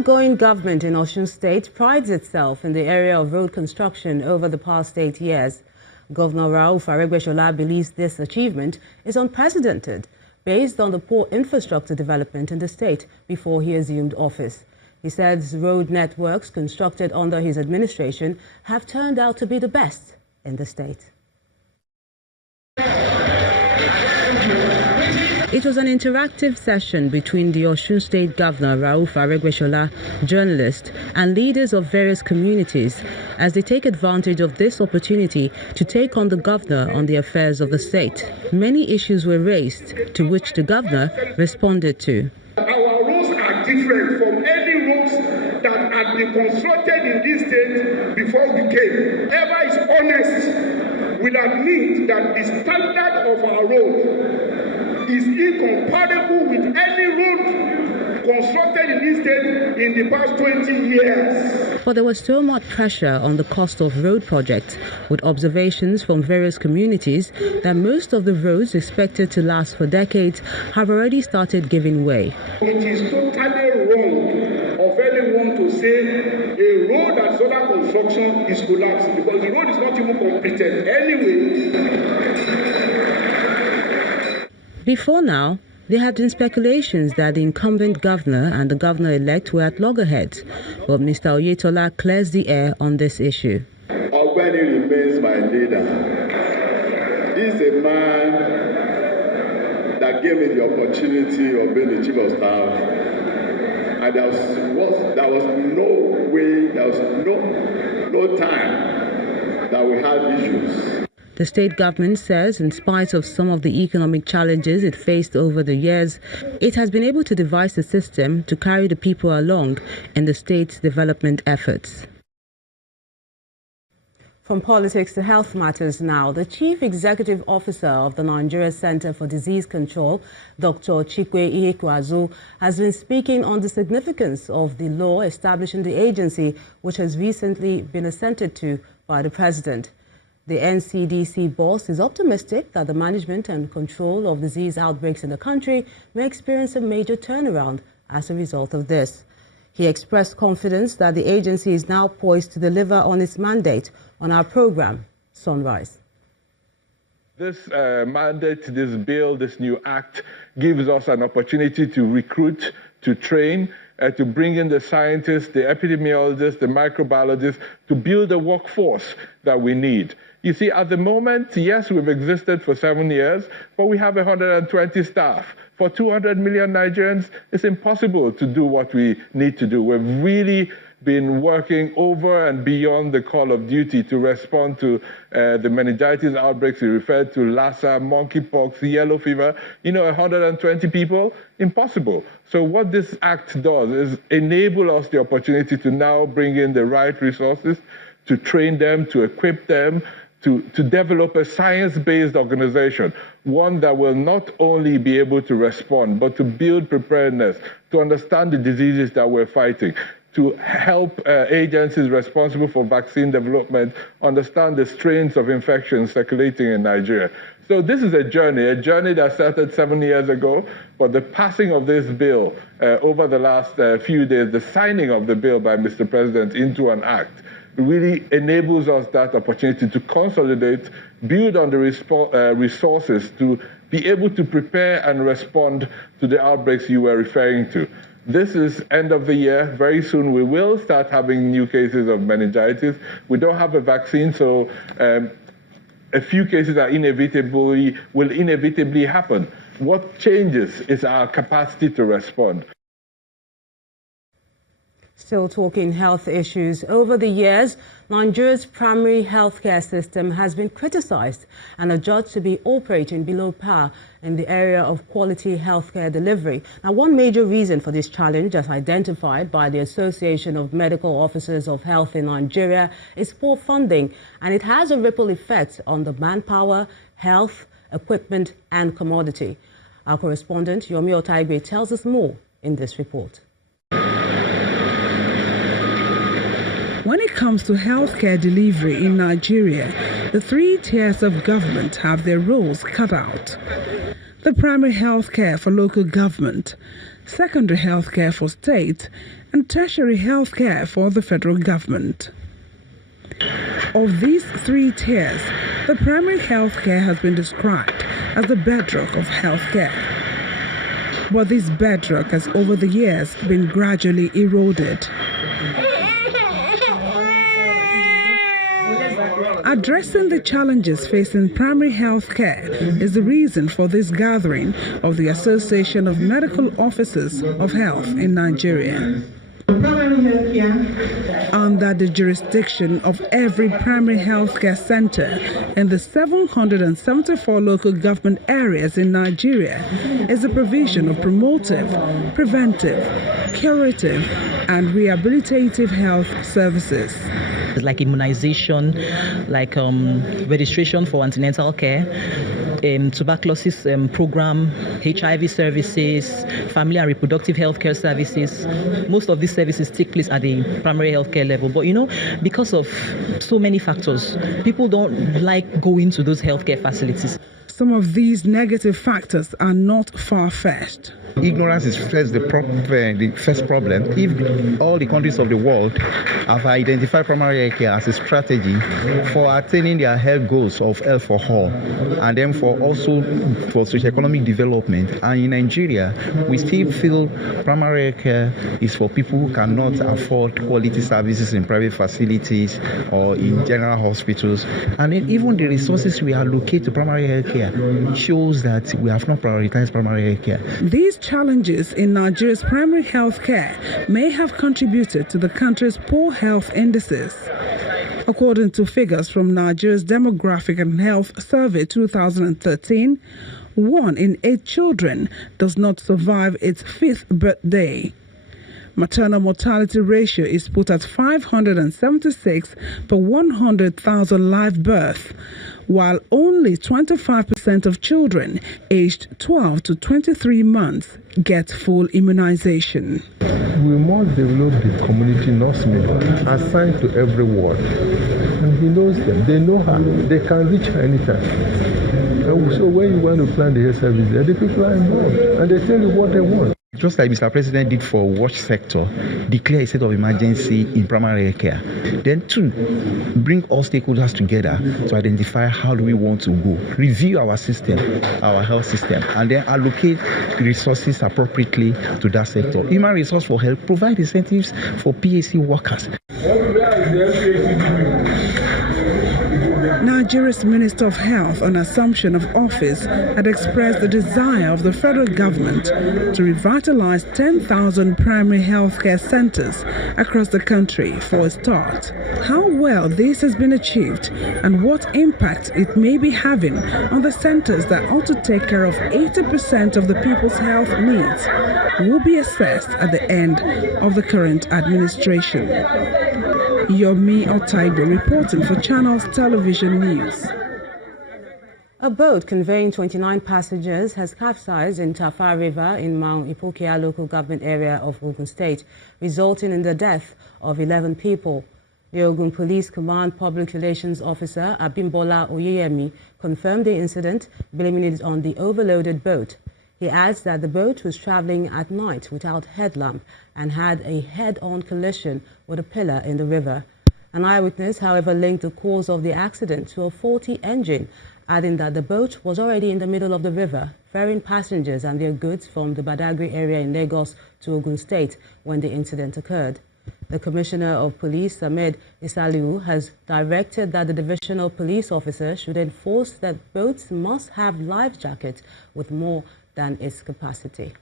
outgoing government in Osun State prides itself in the area of road construction over the past 8 years. Governor Rauf Aregbesola believes this achievement is unprecedented based on the poor infrastructure development in the state before he assumed office. He says road networks constructed under his administration have turned out to be the best in the state. It was an interactive session between the Osun State Governor Rauf Aregbesola, journalists and leaders of various communities as they take advantage of this opportunity to take on the governor on the affairs of the state. Many issues were raised, to which the governor responded to. Our roads are different from any roads that had been constructed in this state before we came. Whoever is honest will admit that the standard of our road is incomparable with any road constructed in this state in the past 20 years. But there was so much pressure on the cost of road projects, with observations from various communities that most of the roads expected to last for decades have already started giving way. It is totally wrong of anyone to say a road that's under construction is collapsing, because the road is not even completed anyway. Before now, there had been speculations that the incumbent governor and the governor-elect were at loggerheads, but Mr. Oyetola clears the air on this issue. Ogbeni remains my leader. He's a man that gave me the opportunity of being the chief of staff, and there was no time that we had issues. The state government says in spite of some of the economic challenges it faced over the years, it has been able to devise a system to carry the people along in the state's development efforts. From politics to health matters now, the Chief Executive Officer of the Nigeria Center for Disease Control, Dr. Chikwe Ihekweazu, has been speaking on the significance of the law establishing the agency, which has recently been assented to by the President. The NCDC boss is optimistic that the management and control of disease outbreaks in the country may experience a major turnaround as a result of this. He expressed confidence that the agency is now poised to deliver on its mandate on our program, Sunrise. This mandate, this bill, this new act gives us an opportunity to recruit, to train, to bring in the scientists, the epidemiologists, the microbiologists, to build the workforce that we need. You see, at the moment, yes, we've existed for 7 years, but we have 120 staff. For 200 million Nigerians, it's impossible to do what we need to do. We've really been working over and beyond the call of duty to respond to the meningitis outbreaks you referred to, Lassa, monkeypox, yellow fever. 120 people, impossible. So what this act does is enable us the opportunity to now bring in the right resources, to train them, to equip them, to develop a science-based organization, one that will not only be able to respond, but to build preparedness, to understand the diseases that we're fighting, to help agencies responsible for vaccine development understand the strains of infections circulating in Nigeria. So this is a journey that started 7 years ago, but the passing of this bill over the last few days, the signing of the bill by Mr. President into an act, really enables us that opportunity to consolidate, build on the resources to be able to prepare and respond to the outbreaks you were referring to. This is end of the year. Very soon we will start having new cases of meningitis. We don't have a vaccine, so a few cases will inevitably happen. What changes is our capacity to respond. Still talking health issues. Over the years, Nigeria's primary healthcare system has been criticized and adjudged to be operating below par in the area of quality healthcare delivery. Now, one major reason for this challenge, as identified by the Association of Medical Officers of Health in Nigeria, is poor funding, and it has a ripple effect on the manpower, health, equipment, and commodity. Our correspondent, Yomi Otaigbe, tells us more in this report. When it comes to healthcare delivery in Nigeria, the three tiers of government have their roles cut out. the primary health care for local government, secondary health care for state, and tertiary health care for the federal government. Of these three tiers, the primary health care has been described as the bedrock of health care. But this bedrock has over the years been gradually eroded. Addressing the challenges facing primary health care is the reason for this gathering of the Association of Medical Officers of Health in Nigeria. Under the jurisdiction of every primary health care center in the 774 local government areas in Nigeria is the provision of promotive, preventive, curative, and rehabilitative health services. Like immunization, like registration for antenatal care, tuberculosis program, HIV services, family and reproductive health care services. Most of these services take place at the primary health care level. But because of so many factors, people don't like going to those healthcare facilities. Some of these negative factors are not far-fetched. Ignorance is first the first problem. If all the countries of the world have identified primary health care as a strategy for attaining their health goals of health for all, and then for socio-economic development, and in Nigeria, we still feel primary health care is for people who cannot afford quality services in private facilities or in general hospitals. And then even the resources we allocate to primary health care shows that we have not prioritized primary health care. These challenges in Nigeria's primary health care may have contributed to the country's poor health indices. According to figures from Nigeria's Demographic and Health Survey 2013, 1 in 8 children does not survive its 5th birthday. Maternal mortality ratio is put at 576 per 100,000 live births, while only 25% of children aged 12 to 23 months get full immunization. We must develop the community nurse maid assigned to every ward. And he knows them. They know her. They can reach her anytime. And so when you want to plan the health service there, the people are involved and they tell you what they want. Just like Mr. President did for watch sector, declare a state of emergency in primary health care. Then 2, bring all stakeholders together to identify how do we want to go. Review our system, our health system, and then allocate resources appropriately to that sector. Human resource for health, provide incentives for PAC workers. Nigeria's Minister of Health, on assumption of office, had expressed the desire of the federal government to revitalize 10,000 primary healthcare centers across the country for a start. How well this has been achieved and what impact it may be having on the centers that ought to take care of 80% of the people's health needs will be assessed at the end of the current administration. Yomi Otaibo reporting for Channels Television News. A boat conveying 29 passengers has capsized in Tafa River in Mount Ipokia local government area of Ogun State, resulting in the death of 11 people. The Ogun Police Command Public Relations Officer Abimbola Oyeyemi confirmed the incident, blaming it on the overloaded boat. He adds that the boat was traveling at night without headlamp and had a head-on collision with a pillar in the river. An eyewitness, however, linked the cause of the accident to a faulty engine, adding that the boat was already in the middle of the river, ferrying passengers and their goods from the Badagry area in Lagos to Ogun State when the incident occurred. The Commissioner of Police, Ahmed Isaliu, has directed that the divisional police officer should enforce that boats must have life jackets with more than its capacity.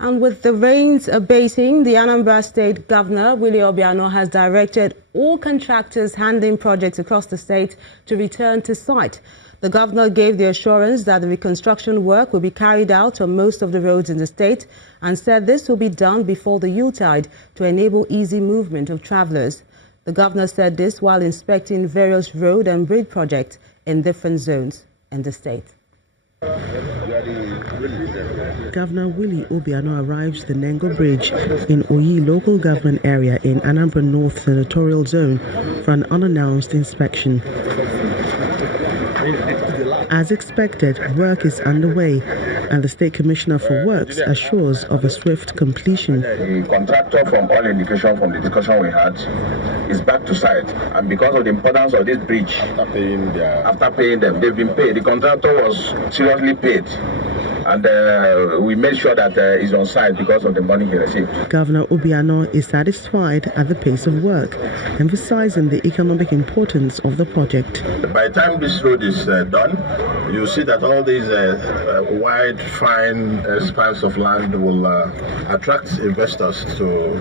And with the rains abating, the Anambra State Governor, Willie Obiano, has directed all contractors handling projects across the state to return to site. The governor gave the assurance that the reconstruction work will be carried out on most of the roads in the state and said this will be done before the Yuletide to enable easy movement of travelers. The governor said this while inspecting various road and bridge projects in different zones in the state. Governor Willie Obiano arrives the Nengo Bridge in Oyi local government area in Anambra North Senatorial Zone for an unannounced inspection. As expected, work is underway, and the State Commissioner for Works assures of a swift completion. The contractor, from all indication from the discussion we had, is back to site, and because of the importance of this bridge, after paying them, they've been paid. The contractor was seriously paid, and we made sure that he's on site because of the money he received. Governor Obiano is satisfied at the pace of work, emphasizing the economic importance of the project. By the time this road is done, you'll see that all these wide, fine expanse of land will attract investors to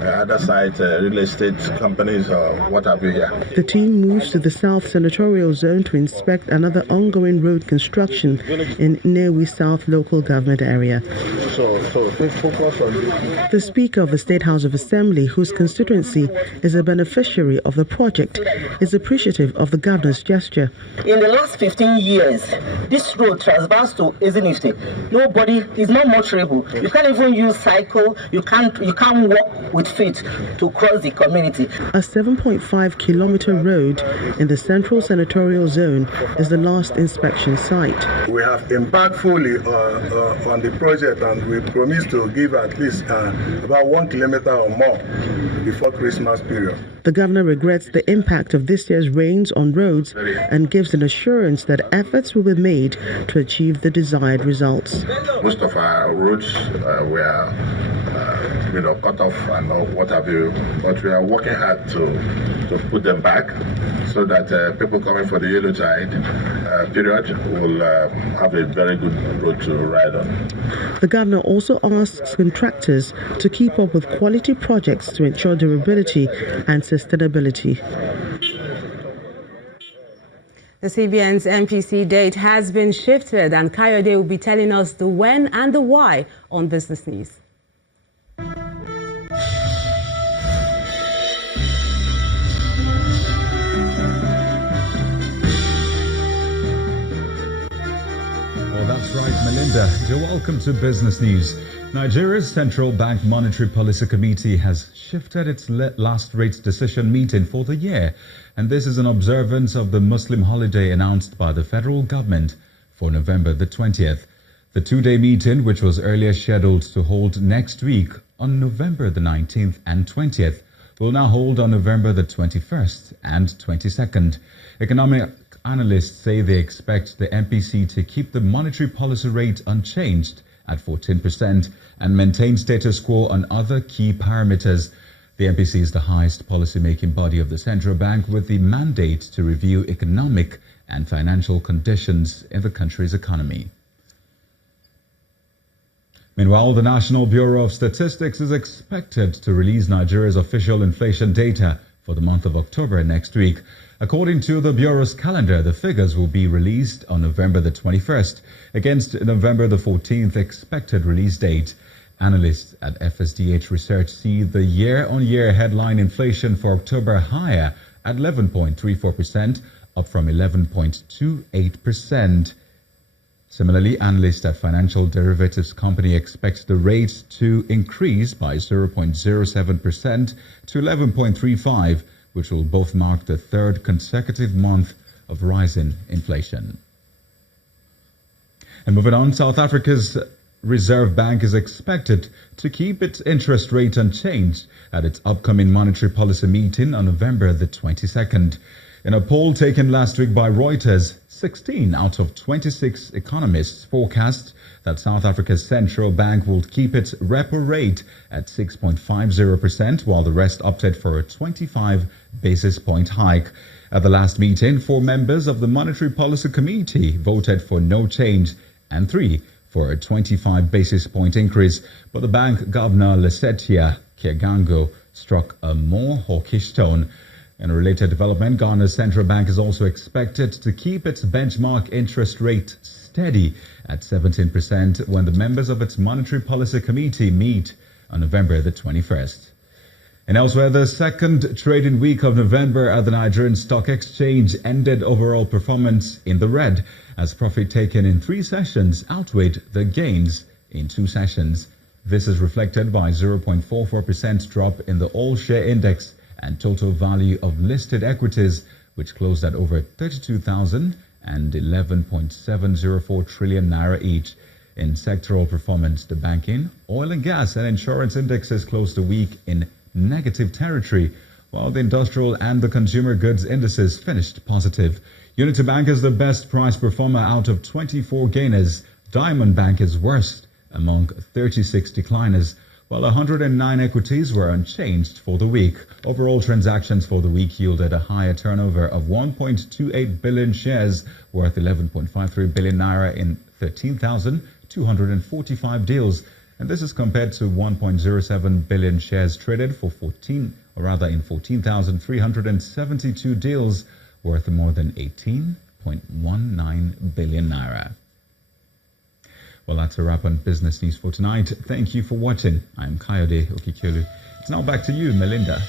other sites, real estate companies, or what have you here. The team moves to the South Senatorial Zone to inspect another ongoing road construction in Nnewi South local government area. So focus on this. The Speaker of the State House of Assembly, whose constituency is a beneficiary of the project, is appreciative of the governor's gesture. In the last 15 years, this road transversed to Ezinifte, nobody is not motorable. You can't even use cycle. You can't walk with feet to cross the community. A 7.5-kilometer road in the Central Senatorial Zone is the last inspection site. We have embarked fully on the project, and we promise to give at least about 1 kilometer or more before Christmas period. The governor regrets the impact of this year's rains on roads and gives an assurance that efforts will be made to achieve the desired results. Most of our roads were cut off and what have you, but we are working hard to put them back so that people coming for the yellow tide period will have a very good road to ride on. The governor also asks contractors to keep up with quality projects to ensure durability and sustainability. The CBN's MPC date has been shifted, and Kayode will be telling us the when and the why on Business News. That's right, Melinda. You're welcome to Business News. Nigeria's Central Bank Monetary Policy Committee has shifted its last rates decision meeting for the year, and this is in observance of the Muslim holiday announced by the federal government for November the 20th. The two-day meeting, which was earlier scheduled to hold next week on November the 19th and 20th, will now hold on November the 21st and 22nd. Economic analysts say they expect the MPC to keep the monetary policy rate unchanged at 14% and maintain status quo on other key parameters. The MPC is the highest policy-making body of the central bank with the mandate to review economic and financial conditions in the country's economy. Meanwhile, the National Bureau of Statistics is expected to release Nigeria's official inflation data for the month of October next week. According to the Bureau's calendar, the figures will be released on November the 21st against November the 14th expected release date. Analysts at FSDH Research see the year-on-year headline inflation for October higher at 11.34%, up from 11.28%. Similarly, analysts at Financial Derivatives Company expect the rate to increase by 0.07% to 11.35%, which will both mark the third consecutive month of rising inflation. And moving on, South Africa's Reserve Bank is expected to keep its interest rate unchanged at its upcoming monetary policy meeting on November the 22nd. In a poll taken last week by Reuters, 16 out of 26 economists forecast that South Africa's central bank will keep its repo rate at 6.50%, while the rest opted for a 25 basis point hike. At the last meeting, 4 members of the Monetary Policy Committee voted for no change and 3 for a 25 basis point increase. But the bank governor, Lesetia Kyegango, struck a more hawkish tone. In a related development, Ghana's central bank is also expected to keep its benchmark interest rate steady at 17% when the members of its Monetary Policy Committee meet on November the 21st. And elsewhere, the second trading week of November at the Nigerian Stock Exchange ended overall performance in the red as profit taken in 3 sessions outweighed the gains in 2 sessions. This is reflected by 0.44% drop in the all-share index and total value of listed equities, which closed at over 32,000 and 11.704 trillion naira each. In sectoral performance, the banking, oil and gas, and insurance indexes closed the week in negative territory, while the industrial and the consumer goods indices finished positive. Unity Bank is the best price performer out of 24 gainers. Diamond Bank is worst among 36 decliners, while 109 equities were unchanged for the week. Overall transactions for the week yielded a higher turnover of 1.28 billion shares worth 11.53 billion naira in 13,245 deals. And this is compared to 1.07 billion shares traded for 14,372 deals worth more than 18.19 billion naira. Well, that's a wrap on business news for tonight. Thank you for watching. I'm Kayode Okikelu. It's now back to you, Melinda.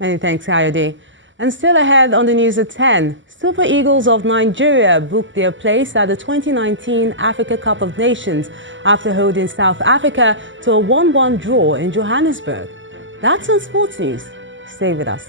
Many thanks, Kayode. And still ahead on the news at 10, Super Eagles of Nigeria booked their place at the 2019 Africa Cup of Nations after holding South Africa to a 1-1 draw in Johannesburg. That's on Sports News. Stay with us.